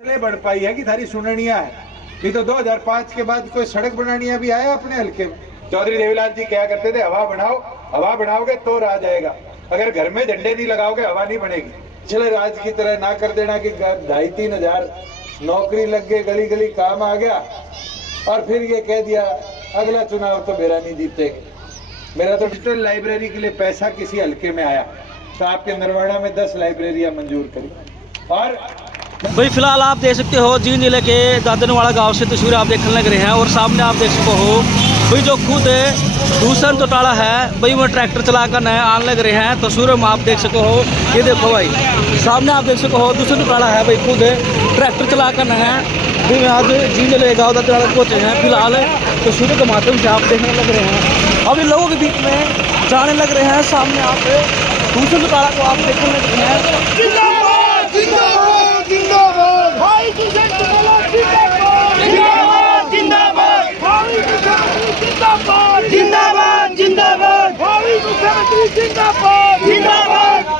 इसलिए बढ़ पाई है कि थारी सुननिया है। नहीं तो 2005 के बाद कोई सड़क बनानी भी आया अपने हल्के में। चौधरी देवीलाल जी क्या करते थे, हवा बढ़ाओ, हवा बढ़ाओगे तो राज आएगा, अगर घर में झंडे नहीं लगाओगे हवा नहीं बनेगी। पिछले राज की तरह ना कर देना कि 2,500-3 हजार नौकरी लग गई, गली गली काम आ गया और फिर ये कह दिया अगला चुनाव तो मेरा नहीं जीतेंगे। मेरा तो डिजिटल लाइब्रेरी के लिए पैसा किसी हल्के में आया तो आपके नरवाड़ा में 10 लाइब्रेरियां मंजूर करी। और भाई फिलहाल आप देख सकते हो जींद जिले के दादनवाड़ा गांव से तस्वीर आप देखने लग रहे हैं और सामने आप देख सकते हो भाई जो खुद भूषण चौटाला है भाई वो ट्रैक्टर चलाकर नए आने लग रहे हैं। तस्वीरों में आप देख सको हो, ये देखो भाई सामने आप देख सको हो भूषण चौटाला है भाई खुद ट्रैक्टर चलाकर नए भाई आज जींद जिले गाँव दादनवाड़ा पहुँचे हैं। फिलहाल तस्वीरों के माध्यम से आप देखने लग रहे हैं, अभी लोगों के बीच में जाने लग रहे हैं। सामने आप भूषण चौटाला को आप देखने लग रहे हैं। भाई जिंदाबाद जिंदाबाद जिंदाबाद भाई मुख्यमंत्री जिंदाबाद जिंदाबाद।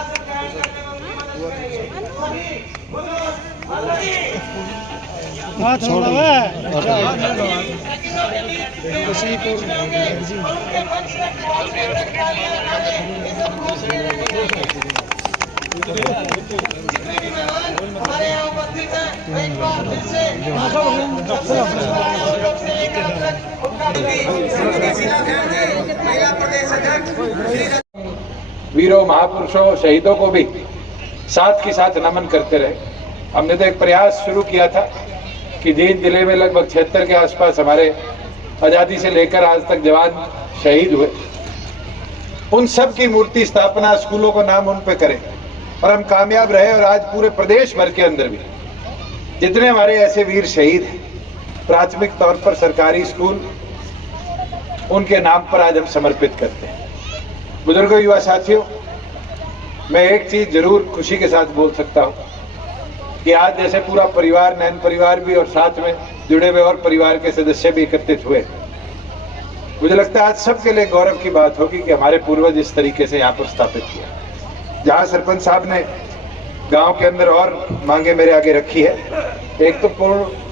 वीरों महापुरुषों शहीदों को भी साथ के साथ नमन करते रहे। हमने तो एक प्रयास शुरू किया था कि जींद जिले में लगभग 76 के आसपास हमारे आजादी से लेकर आज तक जवान शहीद हुए, उन सब की मूर्ति स्थापना स्कूलों को नाम उन पे करें और हम कामयाब रहे। और आज पूरे प्रदेश भर के अंदर भी जितने हमारे ऐसे वीर शहीद हैं, प्राथमिक तौर पर सरकारी स्कूल उनके नाम पर आज हम समर्पित करते हैं। बुजुर्गों, युवा साथियों, मैं एक चीज जरूर खुशी के साथ बोल सकता हूं कि आज जैसे पूरा परिवार, नैन परिवार भी और साथ में जुड़े हुए और परिवार के सदस्य भी एकत्रित हुए, मुझे लगता है आज सबके लिए गौरव की बात होगी कि हमारे पूर्वज इस तरीके से यहाँ पर स्थापित किया। जहाँ सरपंच साहब ने गांव के अंदर और मांगे मेरे आगे रखी है, एक तो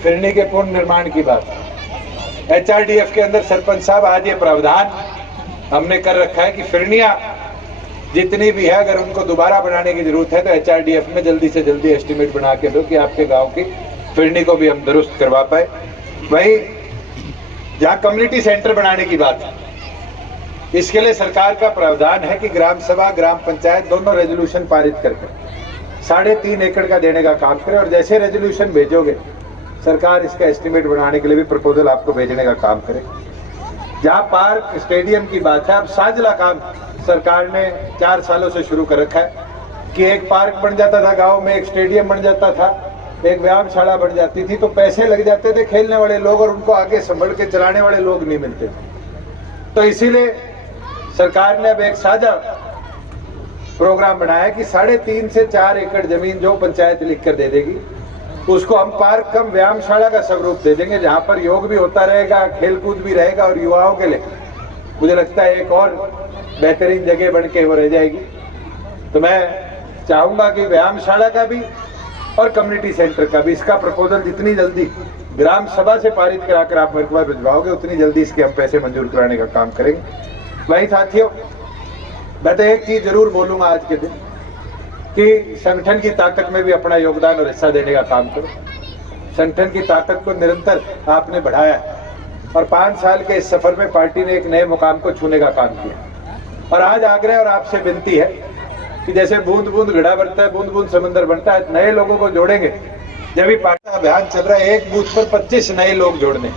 फिरनी के पूर्ण निर्माण की बात। HRDF के अंदर सरपंच साहब आज ये प्रावधान हमने कर रखा है कि फिरनियां जितनी भी है अगर उनको दोबारा बनाने की जरूरत है तो HRDF में जल्दी से जल्दी एस्टिमेट बना के दो कि आपके गांव की फिरनी को भी हम दुरुस्त करवा पाए। वही जहां कम्युनिटी सेंटर बनाने की बात है, इसके लिए सरकार का प्रावधान है कि ग्राम सभा ग्राम पंचायत दोनों रेजोल्यूशन पारित करके 3.5 एकड़ का देने का काम करे और जैसे रेजोल्यूशन भेजोगे सरकार इसका एस्टिमेट बनाने के लिए भी प्रपोजल आपको भेजने का काम करे। जहां पार्क स्टेडियम की बात है, अब साझला काम सरकार ने 4 सालों से शुरू कर रखा है कि एक पार्क बन जाता था गांव में, एक स्टेडियम बन जाता था, एक व्यायामशाला बन जाती थी, तो पैसे लग जाते थे खेलने वाले लोग और उनको आगे संभल के चलाने वाले लोग नहीं मिलते थे। तो इसीलिए सरकार ने अब एक साझा प्रोग्राम बनाया कि 3.5 से 4 एकड़ जमीन जो पंचायत लिख कर दे देगी उसको हम पार्क कम व्यायामशाला का स्वरूप दे देंगे, जहां पर योग भी होता रहेगा, खेलकूद भी रहेगा और युवाओं के लिए मुझे लगता है एक और बेहतरीन जगह बन के वो रह जाएगी। तो मैं चाहूंगा कि व्यायामशाला का भी और कम्युनिटी सेंटर का भी इसका प्रपोजल जितनी जल्दी ग्राम सभा से पारित कराकर आप मेरे को भिजवाओगे उतनी जल्दी इसके हम पैसे मंजूर कराने का काम करेंगे। वही साथियों, मैं तो एक चीज जरूर बोलूंगा आज के दिन कि संगठन की ताकत में भी अपना योगदान और हिस्सा देने का काम करो। संगठन की ताकत को निरंतर आपने बढ़ाया और 5 साल के इस सफर में पार्टी ने एक नए मुकाम को छूने का काम किया। और आज आग्रह और आपसे विनती है कि जैसे बूंद बूंद घड़ा बढ़ता है, बूंद बूंद समंदर बनता है, नए लोगों को जोड़ेंगे। जब भी पार्टी अभियान चल रहा है, एक बूथ पर 25 नए लोग जोड़ने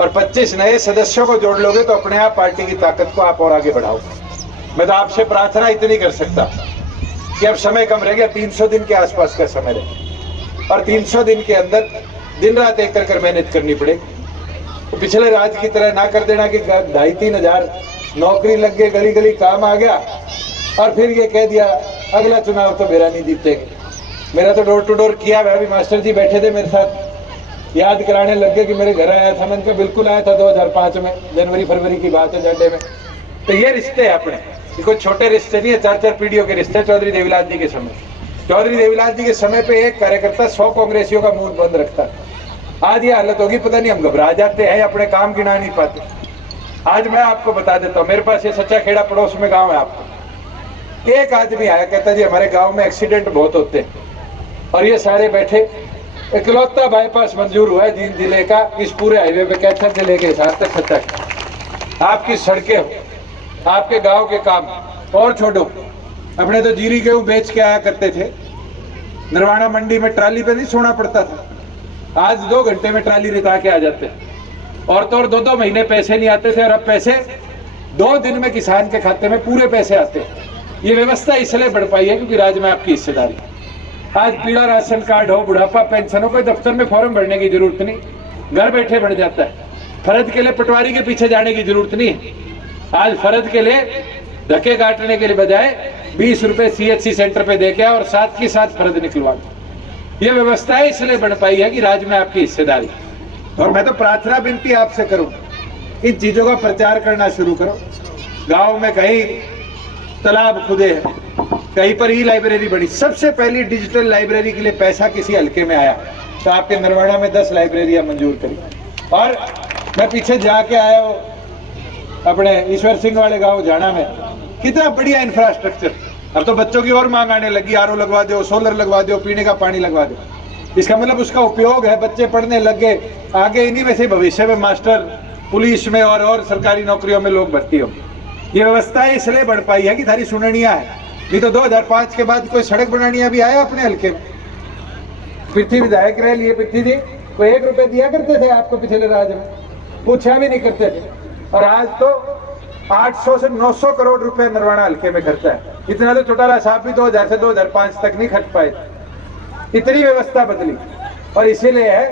और 25 नए सदस्यों को जोड़ लोगे तो अपने आप पार्टी की ताकत को आप और आगे बढ़ाओगे। मैं तो आपसे प्रार्थना इतनी कर सकता कि अब समय कम रह गया, 300 दिन के आसपास का समय रहे और 300 दिन के अंदर दिन रात एक कर मेहनत करनी पड़ेगी। तो पिछले राज की तरह ना कर देना कि 2,500-3 हजार नौकरी लग गई, गली गली काम आ गया और फिर ये कह दिया अगला चुनाव तो मेरा नहीं जीतेंगे। मेरा तो डोर टू डोर किया। अभी मास्टर जी बैठे थे मेरे साथ, याद कराने लग गए कि मेरे घर आया था। मैंने कहा बिल्कुल आया था 2005 में, जनवरी फरवरी की बात है, झंडे में। तो ये रिश्ते हैं अपने, कोई छोटे रिश्ते नहीं है, 4-4 पीढ़ियों के रिश्ते चौधरी देवीलाल जी के समय। चौधरी देवीलाल जी के समय पे एक कार्यकर्ता 100 कांग्रेसियों का मुंह बंद रखता था। आज ये हालत होगी, पता नहीं हम घबरा जाते हैं, अपने काम गिना नहीं पाते। आज मैं आपको बता देता हूँ, मेरे पास ये सच्चा खेड़ा पड़ोस में गांव है। आपको एक आदमी आया, कहता जी हमारे गांव में एक्सीडेंट बहुत होते हैं और ये सारे बैठे, इकलौता बाईपास मंजूर हुआ है जींद जिले का इस पूरे हाईवे पे, कैथर जिले के हिसाब तक सच्चा। आपकी सड़कें हो, आपके गांव के काम और छोड़ो, अपने तो जीरी गेहूं बेच के आया करते थे, नरवाना मंडी में ट्राली पे नहीं सोना पड़ता था। आज 2 घंटे में ट्राली रिता के आ जाते हैं। और तो और 2-2 महीने पैसे नहीं आते थे और अब पैसे 2 दिन में किसान के खाते में पूरे पैसे आते हैं। ये व्यवस्था इसलिए बढ़ पाई है क्योंकि राज्य में आपकी हिस्सेदारी। आज पीला राशन कार्ड हो, बुढ़ापा पेंशन हो, कोई दफ्तर में फॉर्म भरने की जरूरत नहीं, घर बैठे बढ़ जाता है। फर्ज के लिए पटवारी के पीछे जाने की जरूरत नहीं है। आज फर्ज के लिए धक्के काटने के लिए बजाय 20 रुपए CHC सेंटर पे देके और साथ के साथ फर्ज निकलवा दो। ये व्यवस्था इसलिए बन पाई है कि राज्य में आपकी हिस्सेदारी। और मैं तो प्रार्थना विनती आपसे करूं, इन चीजों का प्रचार करना शुरू करो। गांव में कहीं तालाब खुदे हैं, कहीं पर ई लाइब्रेरी बनी। सबसे पहली डिजिटल लाइब्रेरी के लिए पैसा किसी हल्के में आया तो आपके नरवाड़ा में 10 लाइब्रेरियां मंजूर करी। और मैं पीछे जाके आया हूं अपने ईश्वर सिंह वाले गांव जाना में, कितना बढ़िया इंफ्रास्ट्रक्चर। अब तो बच्चों की और मांग आने लगी, RO लगवा दो, सोलर लगवा दो, पीने का पानी लगवा दो। इसका मतलब उसका उपयोग है, बच्चे पढ़ने लग गए, आगे इन्हीं में से भविष्य में मास्टर, पुलिस में और सरकारी नौकरियों में लोग भर्ती हो। ये व्यवस्था इसलिए बढ़ पाई है कि थारी सुननिया है। नहीं तो 2005 के बाद कोई सड़क बनानिया भी आया अपने हल्के में। पृथ्वी विधायक रह लिए, पृथ्वी जी कोई 1 रुपए दिया करते थे आपको पिछले राज्य में, पूछा भी नहीं करते थे। और आज तो 800 से 900 करोड़ रुपए नरवाना हल्के में खर्चा है। इतना तो चौटाला साहब भी 2000 से 2005 तक नहीं खर्च पाए। इतनी व्यवस्था बदली और इसीलिए है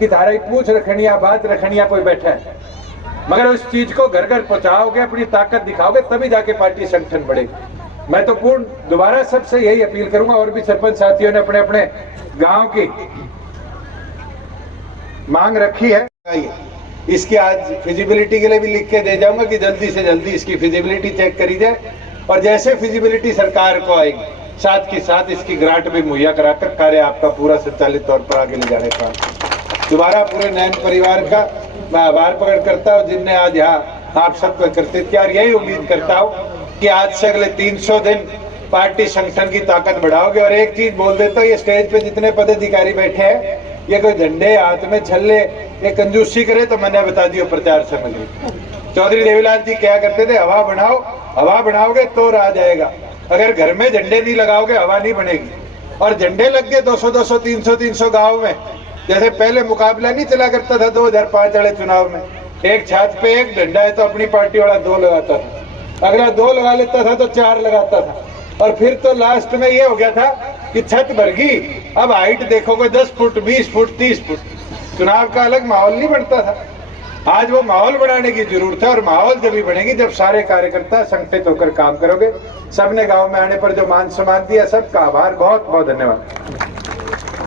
कि धारा पूछ रखनिया, बात रखनिया कोई बैठा है। मगर उस चीज को घर घर पहुंचाओगे, अपनी ताकत दिखाओगे, तभी जाके पार्टी संगठन बढ़ेगी। मैं तो पूर्ण दोबारा सबसे यही अपील करूंगा, और भी सरपंच साथियों ने अपने अपने गांव की मांग रखी है, इसकी आज फिजिबिलिटी के लिए भी लिख के दे जाऊंगा कि जल्दी से जल्दी इसकी फिजिबिलिटी चेक करी जाए। और जैसे फिजिबिलिटी सरकार को आएगी, साथ के साथ इसकी ग्रांट भी मुहैया कराकर कार्य आपका पूरा संचालित तौर पर आगे ले जाने का। दोबारा पूरे नैन परिवार का मैं आभार प्रकट करता हूँ जिनने आज यहाँ आप सबको एकत्रित किया। और यही उम्मीद करता हूँ कि आज से अगले 300 दिन पार्टी संगठन की ताकत बढ़ाओगे। और एक चीज बोल देता हूँ, ये स्टेज पे जितने पदाधिकारी बैठे हैं, ये कोई झंडे हाथ में छल्ले ये कंजूसी करे तो मैंने बता दिया प्रचार सामग्री। चौधरी देवीलाल जी क्या करते थे, हवा बनाओ, हवा बनाओगे तो राज आएगा। अगर घर में झंडे नहीं लगाओगे हवा नहीं बनेगी। और झंडे लग गए 200-200, 300-300 गाँव में। जैसे पहले मुकाबला नहीं चला करता था 2005 वाले चुनाव में, एक छात पे एक डंडा है तो अपनी पार्टी वाला 2 लगाता था, अगला 2 लगा लेता था तो 4 लगाता था। और फिर तो लास्ट में ये हो गया था कि छत भर गई, अब हाइट देखोगे 10 फुट, 20 फुट, 30 फुट। चुनाव का अलग माहौल नहीं बनता था। आज वो माहौल बनाने की जरूरत है। और माहौल जब भी बनेगी जब सारे कार्यकर्ता संगठित होकर काम करोगे। सबने गांव में आने पर जो मान सम्मान दिया, सबका आभार, बहुत बहुत धन्यवाद।